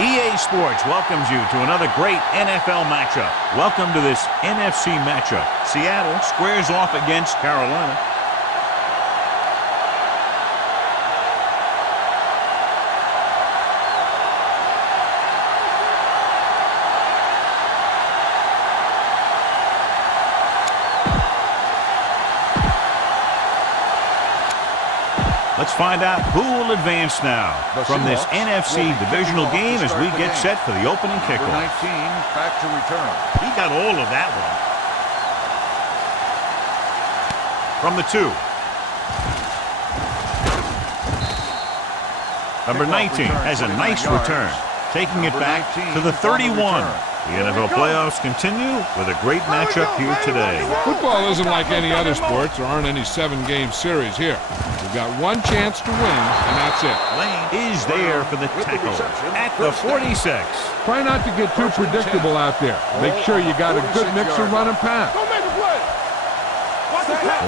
EA Sports welcomes you to another great NFL matchup. Welcome to this NFC matchup. Seattle squares off against Carolina. Let's find out who will advance now from this NFC divisional game as we get set for the opening kickoff. 19 back to return. He got all of that one. From the 2. Number 19 has a nice return, taking it back to the 31. The NFL playoffs continue with a great matchup here today. Football isn't like any other sports. There aren't any 7-game series here. We've got one chance to win, and that's it. Lane is there for the tackle at the 46. Try not to get too predictable out there. Make sure you got a good mix of run and pass.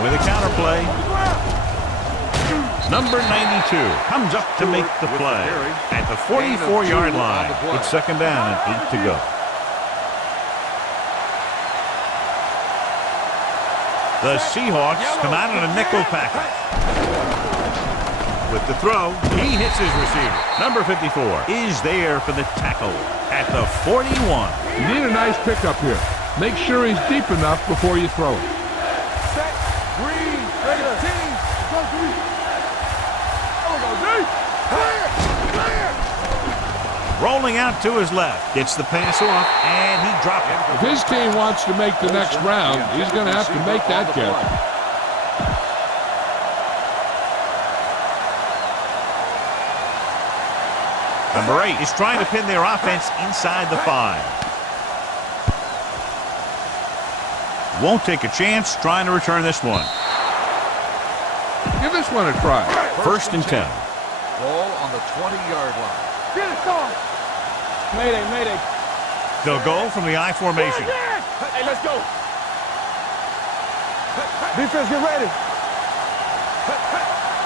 With a counter play. Number 92 comes up to make the play at the 44-yard line. It's second down and 8 to go. The Seahawks come out on a nickel package. With the throw, he hits his receiver. Number 54 is there for the tackle at the 41. You need a nice pickup here. Make sure he's deep enough before you throw it. Set, green, ready to team. Go green. There we go, D. Clear, clear. Rolling out to his left. Gets the pass off, and he dropped it. If his team wants to make the next round, he's going to have to make that catch. Number 8 is trying to pin their offense inside the 5. Won't take a chance trying to return this one. Give this one a try. First and 10. Ball on the 20-yard line. Get it, going. Mayday, mayday. They'll go from the I formation. Hey, let's go. Defense, get ready.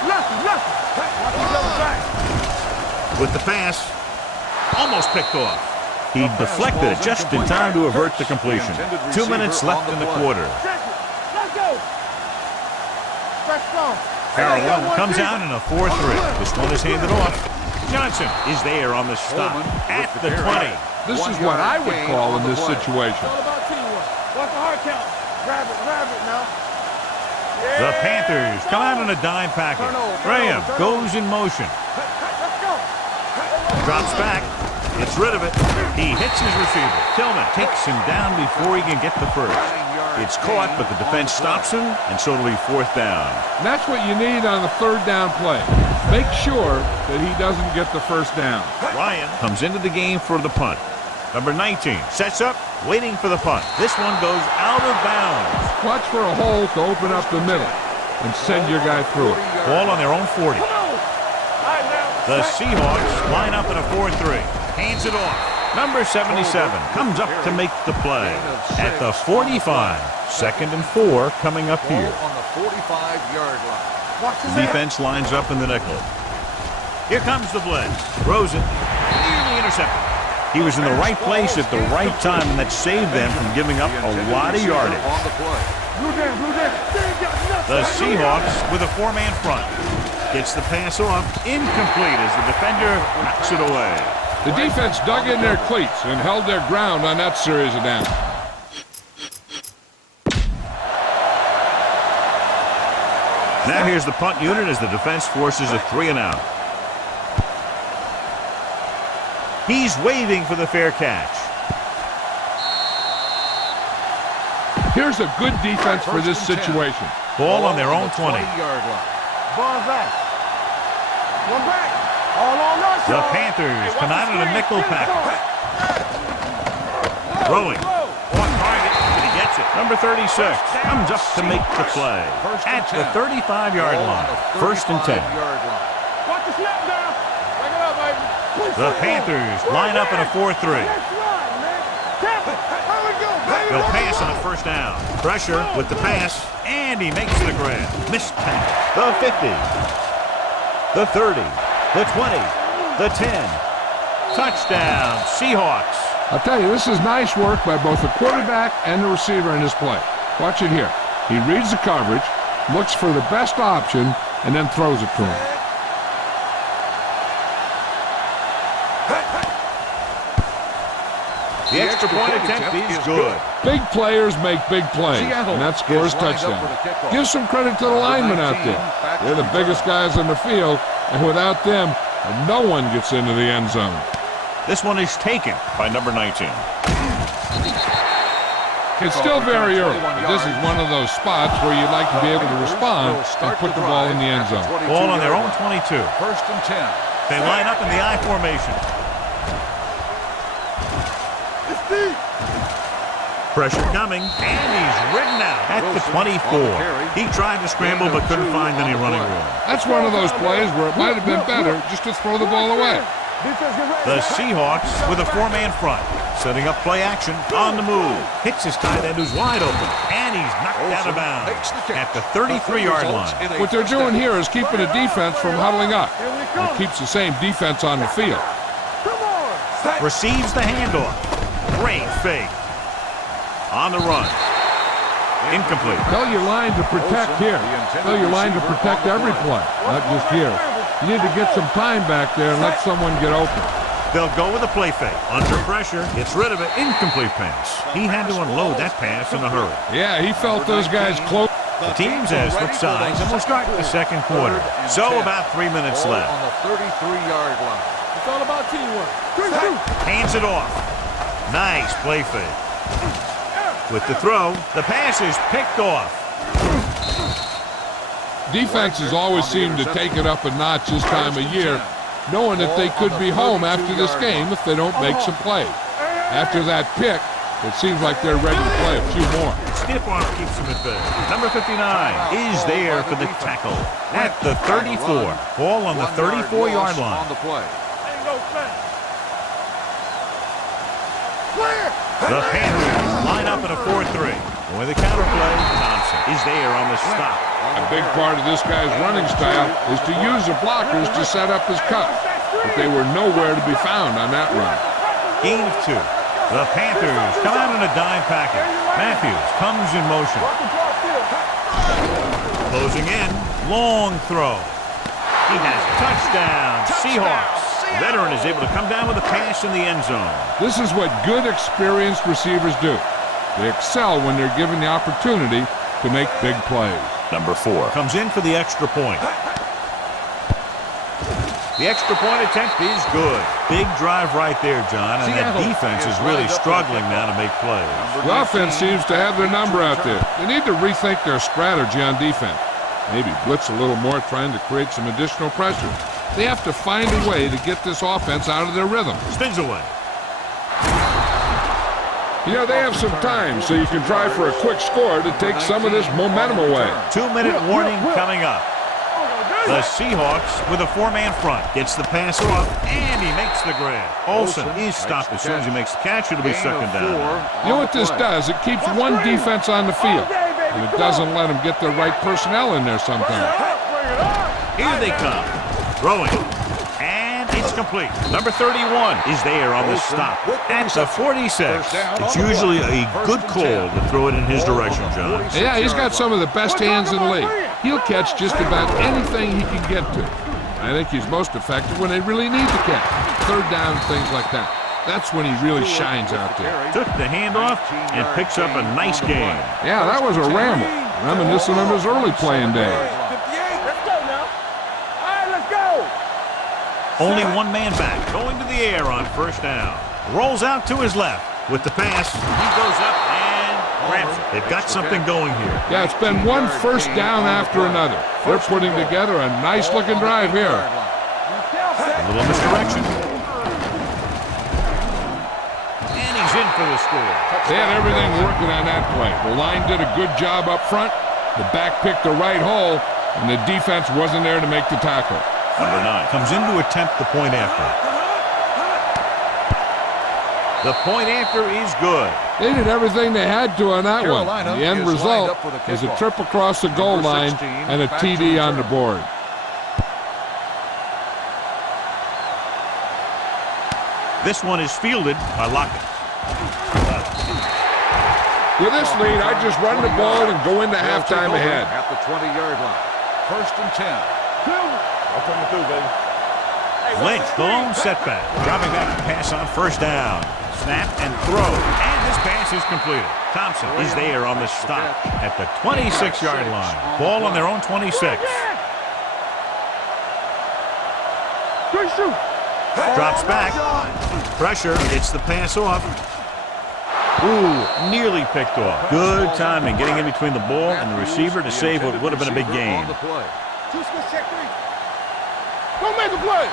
Left. With the pass, almost picked off. He deflected it just in time to avert the completion. 2 minutes left in the quarter. Let's go. Let's go. Carolina comes out in a 4-3. This one is handed off. Johnson is there on the stop at the 20. This is what I would call in this situation. All about teamwork. Watch the hard count. Grab it now. The Panthers come out on a dime package. Graham goes in motion. Let's go. Drops back. Gets rid of it. He hits his receiver. Tillman takes him down before he can get the first. It's caught, but the defense stops him, and so it'll be 4th down. And that's what you need on the 3rd down play. Make sure that he doesn't get the first down. Ryan comes into the game for the punt. Number 19 sets up, waiting for the punt. This one goes out of bounds. Watch for a hole to open up the middle and send your guy through it. Ball on their own 40. The Seahawks line up in a 4-3. Hands it off. Number 77 comes up to make the play at the 45. 2nd and 4 coming up here. On the 45-yard line. The defense lines up in the nickel. Here comes the blitz. Rosen nearly intercepted. He was in the right place at the right time, and that saved them from giving up a lot of yardage. The Seahawks with a 4-man front. Gets the pass off. Incomplete as the defender knocks it away. The defense dug in their cleats and held their ground on that series of downs. Now here's the punt unit as the defense forces a 3-and-out. He's waving for the fair catch. Here's a good defense for this situation. Ball on their own 20. Ball back. One back. All on us. The Panthers come out in a nickel package. Throwing. On target, and he gets it. Number 36 comes up to make the play at the 35-yard line. 1st and 10. Watch the snap down. Bring it up, baby. The Panthers line up in a 4-3. They'll pass on a 1st down. Pressure with the pass, and he makes the grab. Missed pass. The 50. The 30. The 20. The 10. Touchdown, Seahawks. I'll tell you, this is nice work by both the quarterback and the receiver in this play. Watch it here. He reads the coverage, looks for the best option, and then throws it to him. The extra point attempt is good. Big players make big plays, and that scores touchdown. Give some credit to the linemen out there. They're the biggest guys on the field, and without them, no one gets into the end zone. This one is taken by number 19. It's still very early, but this is one of those spots where you'd like to be able to respond and put the ball in the end zone. Ball on their own 22. First and 10. They line up in the I formation. Pressure coming, and he's ridden out at the 24. He tried to scramble but couldn't find any running room. That's one of those plays where it might have been better just to throw the ball away. The Seahawks with a four-man front, setting up play action on the move. Hits his tight end who's wide open, and he's knocked out of bounds at the 33-yard line. What they're doing here is keeping the defense from huddling up. It keeps the same defense on the field. Receives the handoff. Great fake. On the run. Incomplete. Tell your line to protect here. Tell your line to protect every play, not just here. You need to get some time back there and let someone get open. They'll go with a play fake. Under pressure, gets rid of it. Incomplete pass. He had to unload that pass in a hurry. Yeah, he felt those guys close. The teams have switched sides and will start the second quarter. So about 3 minutes left. On the 33-yard line. It's all about teamwork. Hands it off. Nice play fake. With the throw, the pass is picked off. Defenses always seem to take it up a notch this time of year, knowing that they could be home after this game if they don't make some plays. After that pick, it seems like they're ready to play a few more. Stiff arm keeps him at bay. Number 59 is there for the tackle at the 34. Ball on the 34-yard line. On the play. The Panthers line up in a 4-3. With a counterplay, Thompson is there on the stop. A big part of this guy's running style is to use the blockers to set up his cut, but they were nowhere to be found on that run. Gain of 2. The Panthers come out in a dime package. Matthews comes in motion. Closing in, long throw. He has a touchdown. Seahawks. Veteran is able to come down with a pass in the end zone. This is what good, experienced receivers do. They excel when they're given the opportunity to make big plays. Number 4 comes in for the extra point. The extra point attempt is good. Big drive right there, John, and that defense is really struggling now to make plays. The offense seems to have their number out there. They need to rethink their strategy on defense. Maybe blitz a little more, trying to create some additional pressure. They have to find a way to get this offense out of their rhythm. Spins away. You know, they have some time, so you can try for a quick score to take some of this momentum away. 2-minute warning coming up. The Seahawks with a four-man front. Gets the pass off, and he makes the grab. Olsen is stopped as soon as he makes the catch. It'll be second down. You know what this does? It keeps one defense on the field, and it doesn't let them get the right personnel in there sometimes. Here they come. Throwing. And it's complete. Number 31 is there on the stop at the 46. It's usually a good call to throw it in his direction, John. Yeah, he's got some of the best hands in the league. He'll catch just about anything he can get to. I think he's most effective when they really need to catch. Third down, things like that. That's when he really shines out there. Took the handoff and picks up a nice game. Yeah, that was a ramble. Reminiscent of his early playing days. Only one man back, going to the air on first down. Rolls out to his left with the pass. He goes up and grabs it. They've got something going here. Yeah, it's been one first down after another. They're putting together a nice-looking drive here. A little misdirection. And he's in for the score. They had everything working on that play. The line did a good job up front. The back picked the right hole, and the defense wasn't there to make the tackle. Number 9 comes in to attempt the point after. The point after is good. They did everything they had to on that one. The end result is a trip across the goal line and a TD on the board. This one is fielded by Lockett. With this lead, I just run the ball and go into halftime ahead. At the 20-yard line. 1st and 10. I'll come through, baby. Lynch, the lone setback. Dropping back to pass on 1st down. Snap and throw. And this pass is completed. Thompson is there on the stop at the 26-yard line. Ball on their own 26. Drops back. Pressure. Gets the pass off. Ooh, nearly picked off. Good timing, getting in between the ball and the receiver to save what would have been a big gain. Don't make a play.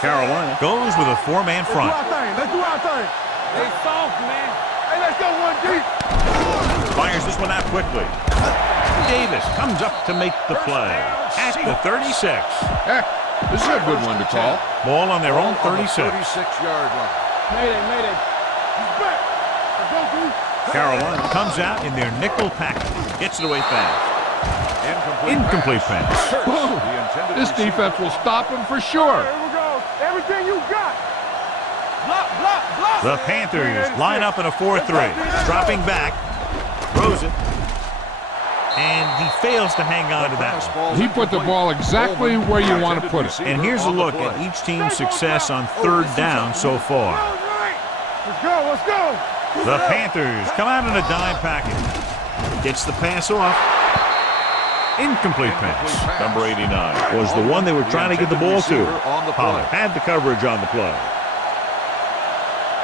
Carolina goes with a 4-man front. Let's do our thing. They soft, man. Hey, let's go 1 deep. Fires this one out quickly. Davis comes up to make the play at the 36. This is a good one to call. Ball on their own 36. 36-yard line. Mayday. He's back. Let's go, dude. Carolina comes out in their nickel package. Gets it away fast. Incomplete pass. This defense will stop him for sure. Here we go. Everything you got. Block. The Panthers line up in a 4-3. Dropping back. Throws it. And he fails to hang on to that one. He put the ball exactly where you want to put it. And here's a look at each team's success on 3rd down so far. Let's go. The Panthers come out in a dime package. Gets the pass off. Incomplete pass. Number 89 was the one they were trying to get the ball to. Pollard had the coverage on the play.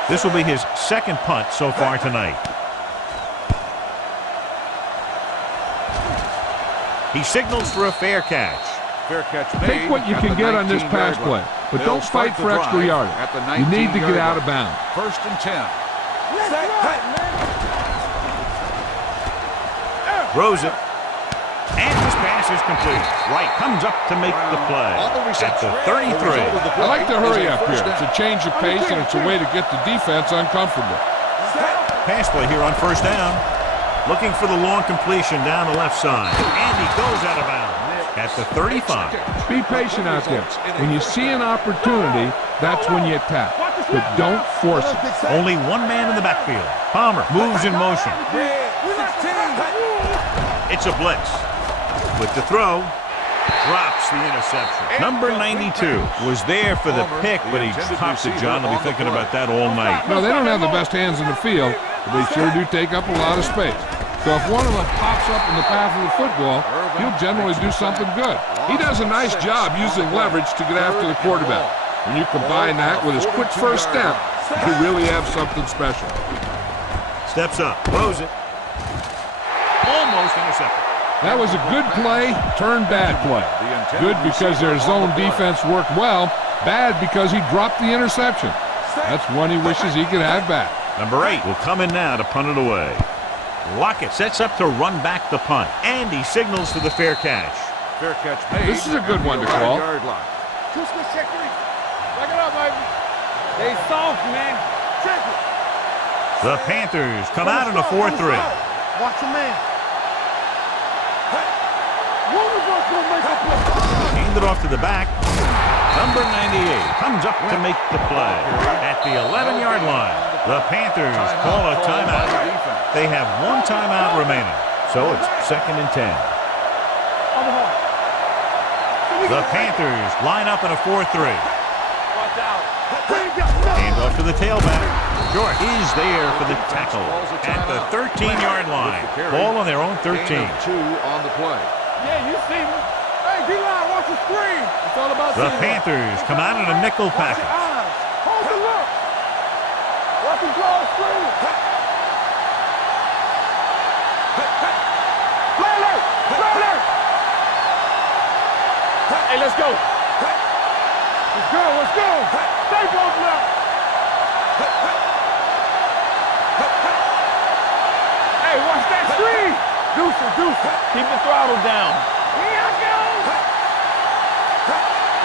This will be his 2nd punt so far tonight. He signals for a fair catch. Take what you can get on this pass play, but don't fight for extra yardage. You need to get out of bounds. 1st and 10. Throws it. And this pass is complete. Wright comes up to make the play at the 33. I like to hurry up here. It's a change of pace, and it's a way to get the defense uncomfortable. Pass play here on 1st down. Looking for the long completion down the left side. And he goes out of bounds at the 35. Be patient out there. When you see an opportunity, that's when you attack. But don't force it. Only one man in the backfield. Palmer moves in motion. It's a blitz. With the throw, drops the interception. Number 92 was there for the pick, but he dropped it, John. I'll be thinking about that all night. No, they don't have the best hands in the field, but they sure do take up a lot of space. So if one of them pops up in the path of the football, he'll generally do something good. He does a nice job using leverage to get after the quarterback. When you combine that with his quick first step, you really have something special. Steps up, throws it. Almost intercepted. That was a good play, turned bad play. Good because their zone defense worked well, bad because he dropped the interception. That's one he wishes he could have back. Number 8 will come in now to punt it away. Lockett sets up to run back the punt, and he signals for the fair catch. Fair catch made. This is a good one to call. Check it up, baby. They soft, man. Check it. The Panthers come out in a 4-3. Watch your man. Hand it off to the back. Number 98 comes up to make the play at the 11-yard line. The Panthers call a timeout. They have one timeout remaining, so it's 2nd and 10. The Panthers line up in a 4-3. Hand off to the tailback. Short is there for the tackle at the 13-yard line. Ball on their own 13. 2 on the play. Yeah, you see me. Hey, D-line, watch the screen. It's all about the Panthers come out in a nickel package. Hold the look. Watch him draw a screen. Play alert. Hey, let's go. Let's go. Stay both now. Hey, watch that screen. Deuce. Keep the throttle down. Here I go.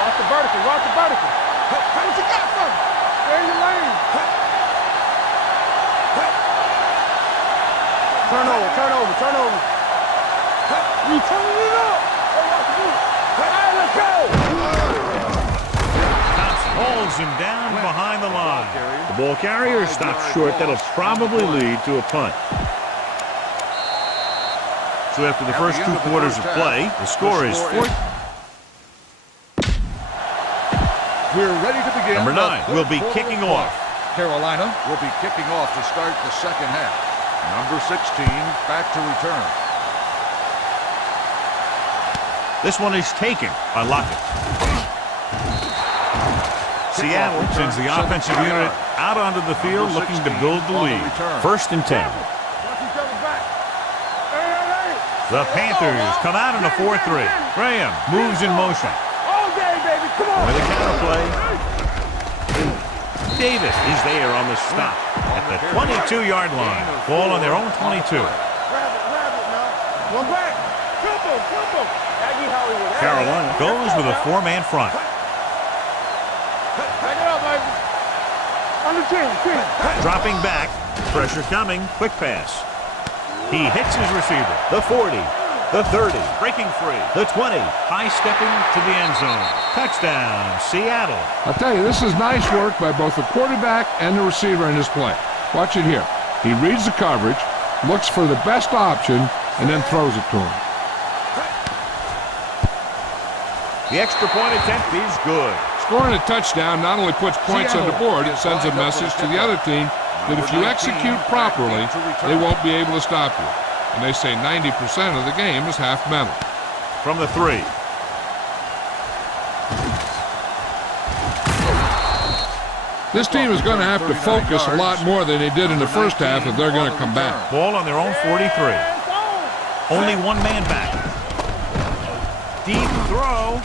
Watch the vertical. What you got for me? Stay in your lane. Turn over. You turning it up. Hey, watch the move. Hey, let's go. Thompson holds him down behind behind the line. The ball carrier stops short. That'll probably lead to a punt. So after the first 2 quarters of play, the score is 4. We're ready to begin. Number 9 will be kicking off. Carolina will be kicking off to start the second half. Number 16 back to return. This one is taken by Lockett. Seattle sends the offensive unit out onto the field looking to build the lead. 1st and 10. The Panthers come out in a 4-3. Graham moves in motion. With a counterplay. Davis is there on the stop at the 22-yard line. Ball on their own 22. Carolina goes with a 4-man front. Dropping back. Pressure coming. Quick pass. He hits his receiver. The 40. The 30. Breaking free. The 20. High-stepping to the end zone. Touchdown, Seattle. I'll tell you, this is nice work by both the quarterback and the receiver in this play. Watch it here. He reads the coverage, looks for the best option, and then throws it to him. The extra point attempt is good. Scoring a touchdown not only puts points on the board, it sends a message to the other team that if you execute properly, they won't be able to stop you. And they say 90% of the game is half mental. From the 3. This team is going to have to focus a lot more than they did in the first half if they're going to come back. Ball on their own 43. Only 1 man back. Deep throw.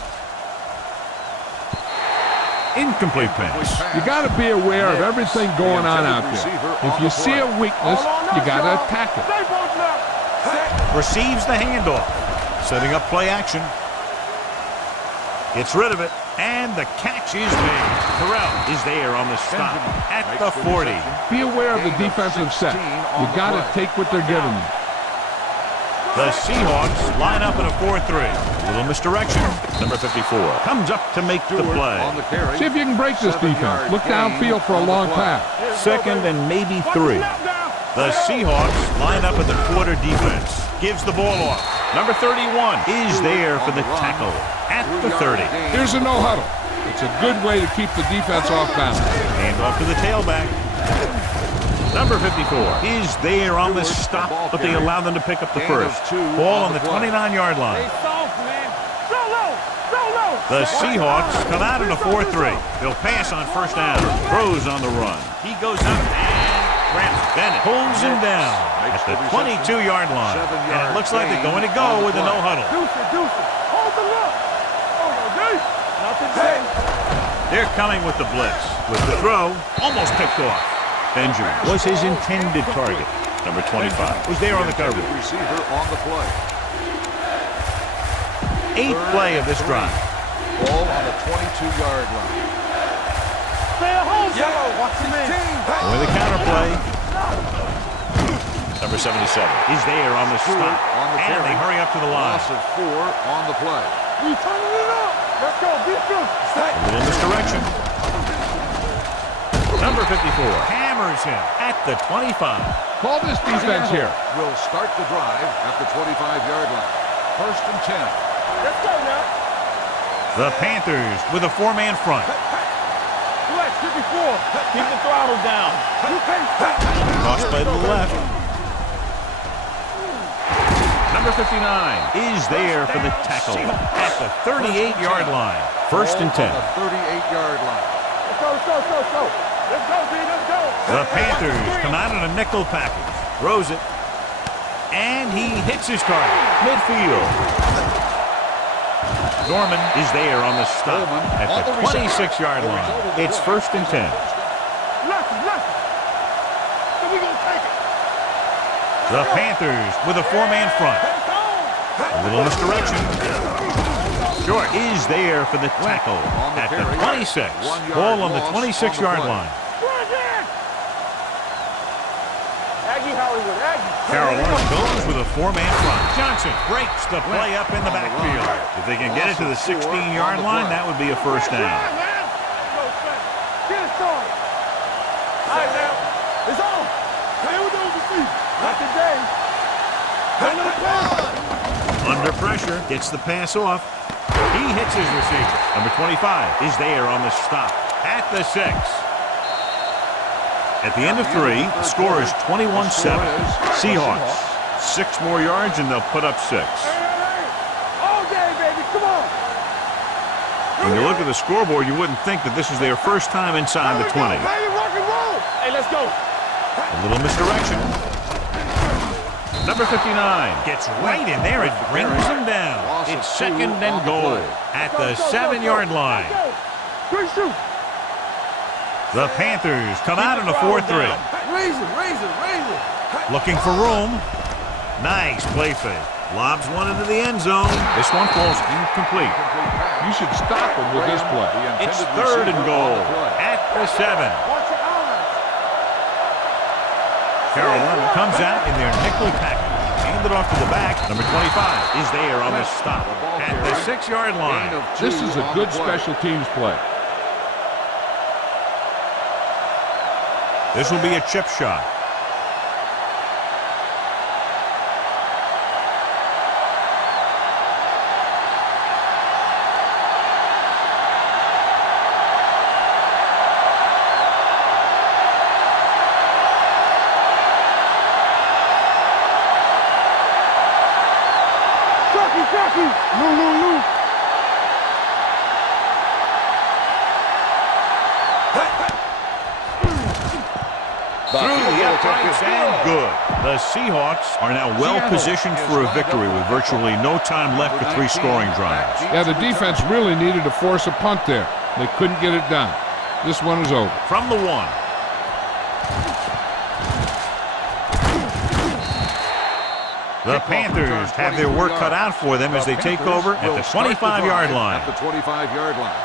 Incomplete pass. You got to be aware of everything going on out there. If you see a weakness, you got to attack it. Receives the handoff. Setting up play action. Gets rid of it. And the catch is made. Terrell is there on the stop at the 40. Be aware of the defensive set. You got to take what they're giving you. The Seahawks line up in a 4-3. Little misdirection. Number 54 comes up to make the play. See if you can break this defense. Look downfield for a long pass. 2nd and maybe 3. The Seahawks line up in the quarter defense. Gives the ball off. Number 31 is there for the tackle at the 30. Here's a no-huddle. It's a good way to keep the defense off balance. Hand off to the tailback. Number 54 is there on the stop, but they allow them to pick up the first. Ball on the 29-yard line. The Seahawks come out in a 4-3. They'll pass on 1st down. Throws on the run. He goes up and grabs Bennett. Pulls him down at the 22-yard line. And it looks like they're going to go with a no-huddle. They're coming with the blitz. With the throw, almost picked off. Benjamin was his intended target. Number 25 was there on the coverage. Receiver on the play. 8th play of this drive. Ball on the 22-yard line. With a counter play. Number 77 is there on the stop. And they hurry up to the line. Loss of 4 on the play. Let's go, defense. A little misdirection. Number 54 hammers him at the 25. Call this defense here. Will start the drive at the 25-yard line. 1st and 10. Let's go now. The Panthers with a 4-man front. Flex, 54. Keep the throttle down. Tossed by the left. Number 59 is there for the tackle at the 38-yard line. 1st and 10. The 38-yard line. Let's go. Let's go, B, let's go. The Panthers come out in a nickel package. Throws it. And he hits his target. Midfield. Norman is there on the stop at the 26-yard line. It's 1st and 10. The Panthers with a 4-man front. A little misdirection. Short is there for the tackle at the 26. Ball on the 26-yard line. Carolina goes with a 4-man front. Johnson breaks the play up in the backfield. If they can get it to the 16-yard line, that would be a 1st down. All right, now. It's on. Play with those feet. Not today. Don't let it pass. Under pressure, gets the pass off. He hits his receiver. Number 25 is there on the stop at the 6. At the end of 3, the score is 21-7. Seahawks, 6 more yards and they'll put up 6. All day, baby. Come on. When you look at the scoreboard, you wouldn't think that this is their first time inside the 20. Baby, rock and roll. Hey, let's go. A little misdirection. Number 59 gets right in there. It brings him down. It's 2nd and goal at the 7-yard line. The Panthers come out in a 4-3. Raise it. Looking for room. Nice play fake. Lobs one into the end zone. This one falls incomplete. You should stop him with this play. It's 3rd and goal at the 7. Carolina comes out in their nickel package. Hand it off to the back. Number 25 is there on the stop at the 6-yard line. This is a good special teams play. This will be a chip shot. Lou. Through the uprights and good. The Seahawks are now well positioned for a victory with virtually no time left for 3 scoring drives. Yeah, the defense really needed to force a punt there. They couldn't get it done. This one is over. From the 1. The Panthers have their work cut out for them as they take over at the 25-yard line. At the 25-yard line.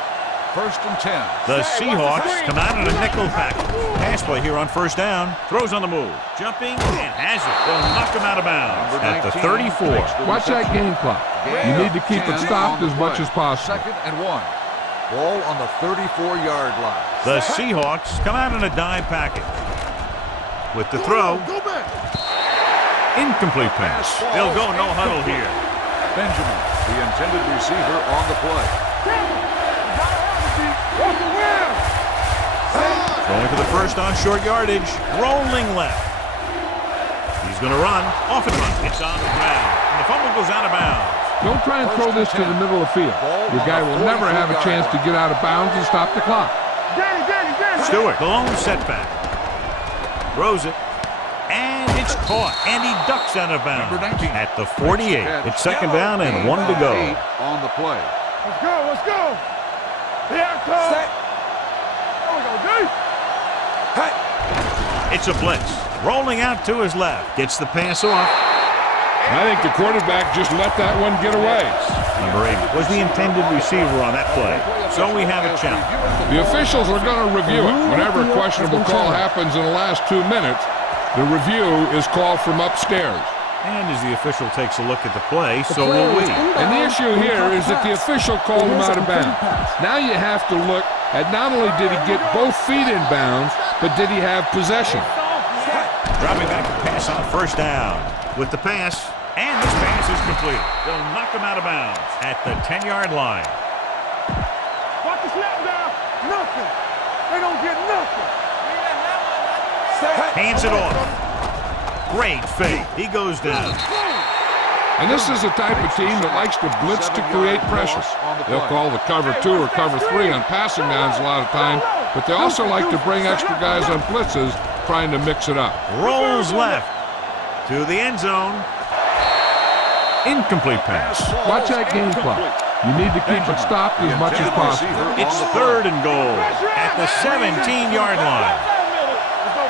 1st and 10. The Seahawks come out in a nickel package. Pass play here on 1st down. Throws on the move. Jumping and has it. They'll knock him out of bounds at the 34. Watch that game clock. You need to keep it stopped as much as possible. 2nd and 1. Ball on the 34-yard line. The Seahawks come out in a dime package. With the throw. Go back. Incomplete pass. They'll go no huddle here. Benjamin, the intended receiver on the play. Going for the first on short yardage. Rolling left. He's going to run. Off and run. It's on the ground. And the fumble goes out of bounds. Don't try and throw this to the middle of the field. Your guy will never have a chance to get out of bounds and stop the clock. Stewart, the lone setback. Throws it. And it's caught. And he ducks out of bounds at the 48. It's 2nd down and 1 to go. On the play. Let's go. Here it comes. There we go, D. Hey. It's a blitz. Rolling out to his left. Gets the pass off. I think the quarterback just let that one get away. Number 8 was the intended receiver on that play. So we have a challenge. The officials are going to review it. Whenever a questionable call happens in the last 2 minutes, the review is called from upstairs. And as the official takes a look at the play, so will we. And the issue here is that the official called him out of bounds. Now you have to look at not only did he get both feet in bounds, but did he have possession? Dropping back to pass on 1st down. With the pass, and this pass is complete. They'll knock him out of bounds at the 10-yard line. Watch the snap down. Nothing. They don't get nothing. Hands it off. Great fake. He goes down. And this is the type of team that likes to blitz to create pressure. They'll call the cover 2 or cover 3 on passing downs a lot of time, but they also like to bring extra guys on blitzes, trying to mix it up. Rolls left to the end zone. Incomplete pass. Watch that game clock. You need to keep it stopped as much as possible. It's 3rd and goal at the 17-yard line.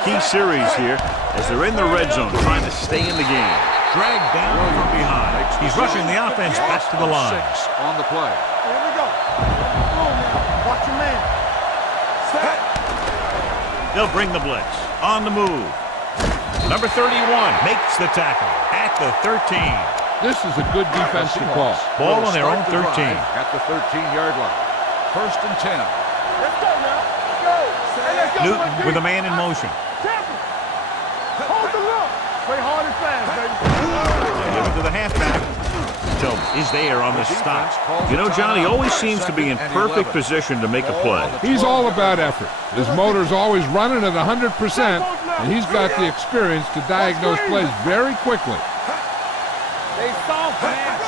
Key series here as they're in the red zone trying to stay in the game. Dragged down from behind. He's rushing the offense back to the line. 6 on the play. Here we go. Watch your man. They'll bring the blitz. On the move. Number 31 makes the tackle at the 13. This is a good defensive call. Ball on their own 13. At the 13-yard line. 1st and 10. Let's go now. Let's go. Newton with a man in motion. Hold the look. Play hard and fast, baby. Give it to the halfback. So is there on the stop. You know, Johnny always seems to be in perfect position to make a play. He's all about effort. His motor's always running at 100%, and he's got the experience to diagnose plays very quickly. They soft, man.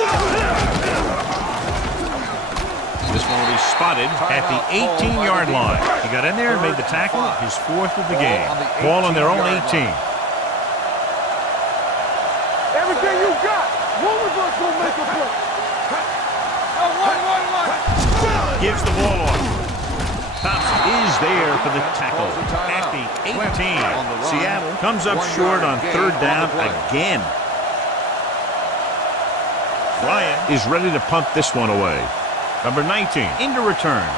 This one will be spotted at the 18-yard line. He got in there and made the tackle, his fourth of the game. Ball on their own 18. Everything you got. One of us will make a play. Gives the ball off. Thompson is there for the tackle at the 18. Seattle comes up short on third down again. Ryan is ready to punt this one away. Number 19 into return.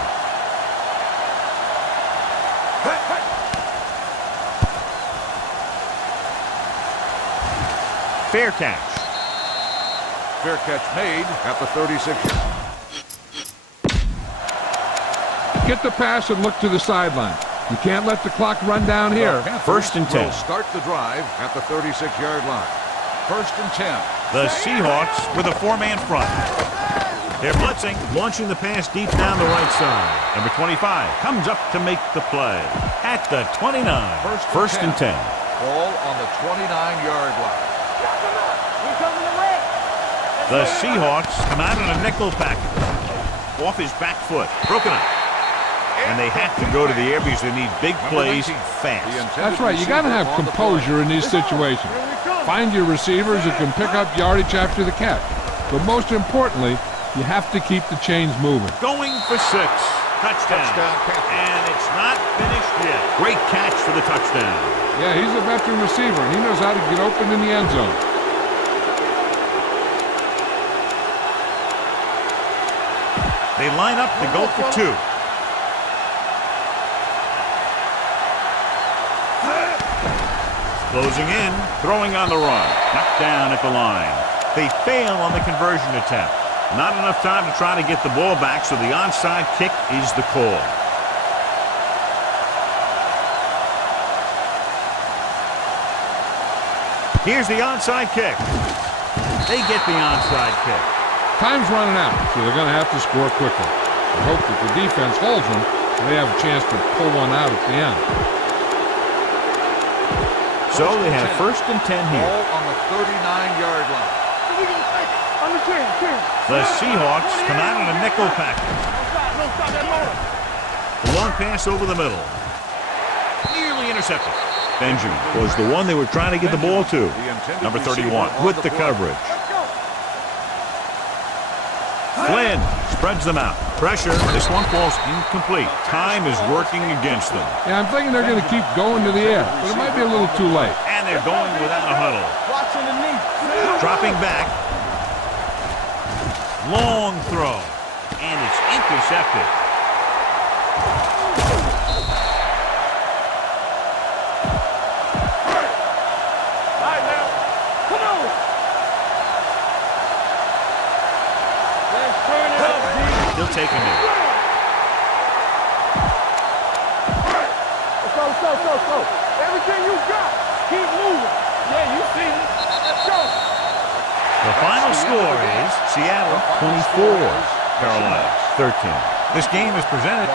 Fair catch. Fair catch made at the 36. Get the pass and look to the sideline. You can't let the clock run down here. First and 10. Will start the drive at the 36-yard line. First and 10. The Seahawks with a four-man front. They're blitzing, launching the pass deep down the right side. Number 25 comes up to make the play at the 29. First and 10. Ball on the 29-yard line. The Seahawks come out in a nickel package. Off his back foot. Broken up. And they have to go to the air because they need big plays fast. That's right. You got to have composure in these situations. Find your receivers who can pick up yardage after the catch. But most importantly, you have to keep the chains moving. Going for 6. Touchdown. And it's not finished yet. Great catch for the touchdown. Yeah, he's a veteran receiver, and he knows how to get open in the end zone. They line up to go for 2. Closing in, throwing on the run. Knocked down at the line. They fail on the conversion attempt. Not enough time to try to get the ball back, so the onside kick is the call. Here's the onside kick. They get the onside kick. Time's running out, so they're going to have to score quickly. I hope that the defense holds them, so they have a chance to pull one out at the end. So they have first and 10 here. Ball on the 39-yard line. The Seahawks come out in a nickel package. The long pass over the middle. Nearly intercepted. Benjamin was the one they were trying to get the ball to. Number 31 with the coverage. Flynn spreads them out. Pressure. This one falls incomplete. Time is working against them. Yeah, I'm thinking they're going to keep going to the air, but it might be a little too late. And they're going without a huddle. Dropping back. Long throw. And it's intercepted. He'll take a knee. Go. Everything you got, keep moving. Yeah, you see me. Let's go. The final score is Seattle 24, Carolina 13. This game is presented